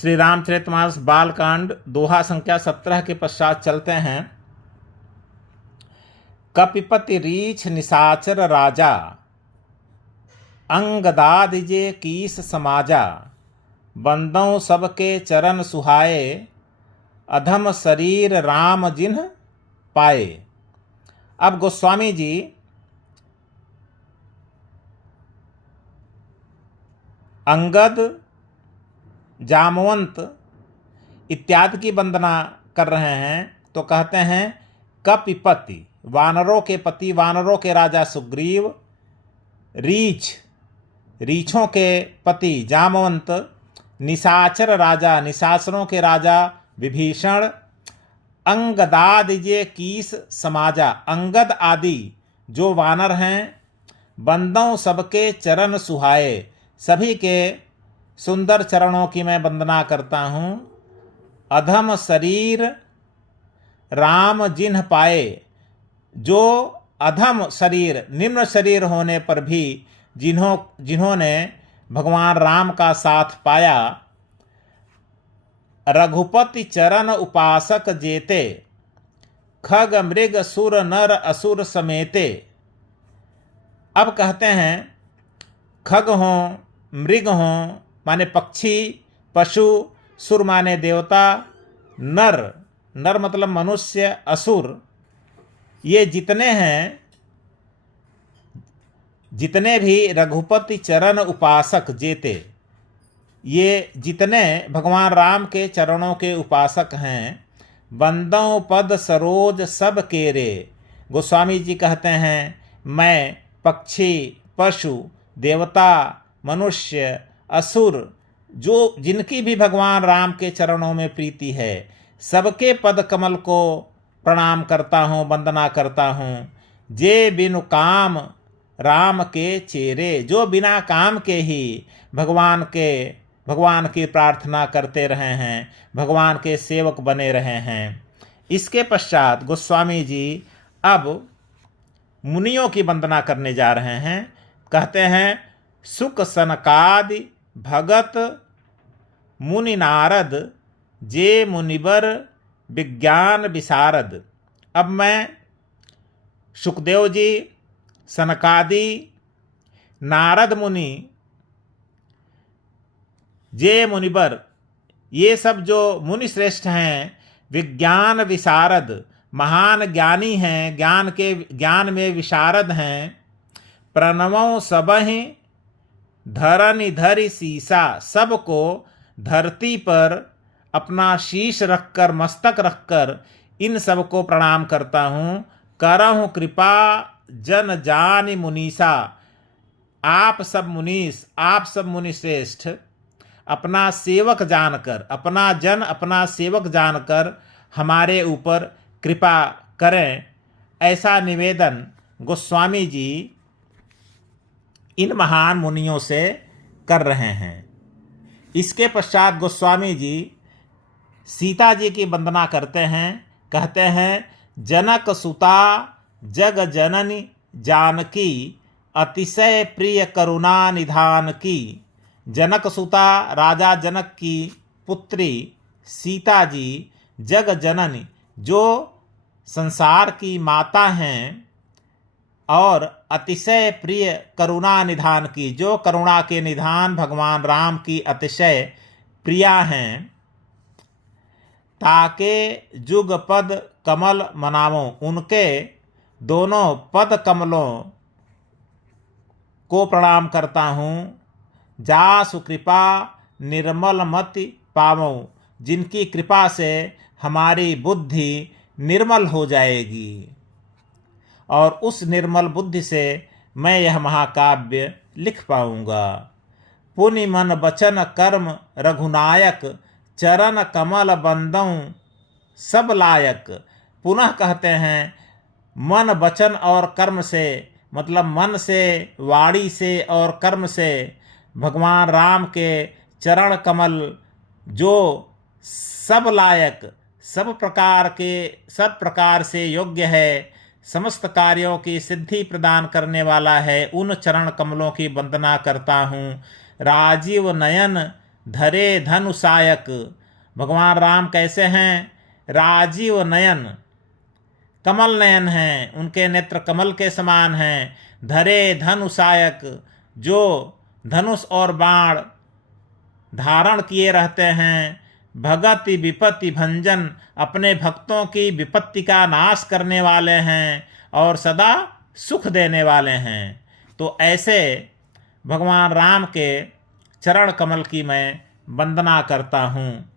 श्री रामचरितमानस बालकांड दोहा संख्या 17 के पश्चात चलते हैं। कपिपति रीछ निशाचर राजा, अंगदादिजे कीस समाजा। बंदों सबके चरण सुहाए, अधम शरीर राम जिन्ह पाए। अब गोस्वामी जी अंगद, जामवंत इत्यादि की वंदना कर रहे हैं। तो कहते हैं कपिपति, वानरों के पति, वानरों के राजा सुग्रीव। रीछ, रीछों के पति जामवंत। निशाचर राजा, निशाचरों के राजा विभीषण। अंगदादिजे कीस समाजा, अंगद आदि जो वानर हैं। बंदों सबके चरण सुहाए, सभी के सुंदर चरणों की मैं वंदना करता हूँ। अधम शरीर राम जिन्ह पाए, जो अधम शरीर, निम्न शरीर होने पर भी जिन्होंने भगवान राम का साथ पाया। रघुपति चरण उपासक जेते, खग मृग सुर नर असुर समेते। अब कहते हैं खग हों, मृग हों माने पक्षी, पशु, सुर माने देवता, नर, नर मतलब मनुष्य, असुर, ये जितने हैं, जितने भी रघुपति चरण उपासक जेते, ये जितने भगवान राम के चरणों के उपासक हैं। बंदों पद सरोज सब केरे, गोस्वामी जी कहते हैं मैं पक्षी, पशु, देवता, मनुष्य, असुर, जो जिनकी भी भगवान राम के चरणों में प्रीति है, सबके पद कमल को प्रणाम करता हूँ, वंदना करता हूँ। जे बिनु काम राम के चेरे, जो बिना काम के ही भगवान की प्रार्थना करते रहे हैं, भगवान के सेवक बने रहे हैं। इसके पश्चात गोस्वामी जी अब मुनियों की वंदना करने जा रहे हैं। कहते हैं सुक सनकादि भगत मुनि नारद, जे मुनिबर विज्ञान विशारद। अब मैं सुखदेव जी, सनकादि, नारद मुनि, जे मुनिबर, ये सब जो मुनि श्रेष्ठ हैं, विज्ञान विशारद, महान ज्ञानी हैं, ज्ञान में विशारद हैं। प्रणवों सबहि धरनि धरि सीसा, सबको धरती पर अपना शीश रखकर, मस्तक रखकर इन सबको प्रणाम करता हूँ। करहु कृपा जन जानि मुनीसा, आप सब मुनीस, आप सब मुनि श्रेष्ठ अपना सेवक जानकर, अपना जन, अपना सेवक जानकर हमारे ऊपर कृपा करें, ऐसा निवेदन गोस्वामी जी इन महान मुनियों से कर रहे हैं। इसके पश्चात गोस्वामी जी सीता जी की वंदना करते हैं। कहते हैं जनक सुता जग जननी जानकी, अतिशय प्रिय करुणा निधान की। जनक सुता, राजा जनक की पुत्री सीता जी, जग जननी, जो संसार की माता हैं, और अतिशय प्रिय करुणा निधान की, जो करुणा के निधान भगवान राम की अतिशय प्रिया हैं। ताके जुग पद कमल मनावो, उनके दोनों पद कमलों को प्रणाम करता हूँ। जा सुकृपा निर्मल मति पावो, जिनकी कृपा से हमारी बुद्धि निर्मल हो जाएगी, और उस निर्मल बुद्धि से मैं यह महाकाव्य लिख पाऊंगा। पुनि मन वचन कर्म रघुनायक, चरण कमल बंदों सब लायक। पुनः कहते हैं मन, वचन और कर्म से, मतलब मन से, वाणी से और कर्म से भगवान राम के चरण कमल जो सब लायक, सब प्रकार से योग्य है, समस्त कार्यों की सिद्धि प्रदान करने वाला है, उन चरण कमलों की वंदना करता हूँ। राजीव नयन धरे धनु सायक। भगवान राम कैसे हैं? राजीव नयन, कमल नयन हैं, उनके नेत्र कमल के समान हैं। धरे धनु सायक, जो धनुष और बाण धारण किए रहते हैं। भगति विपत्ति भंजन, अपने भक्तों की विपत्ति का नाश करने वाले हैं और सदा सुख देने वाले हैं। तो ऐसे भगवान राम के चरण कमल की मैं वंदना करता हूँ।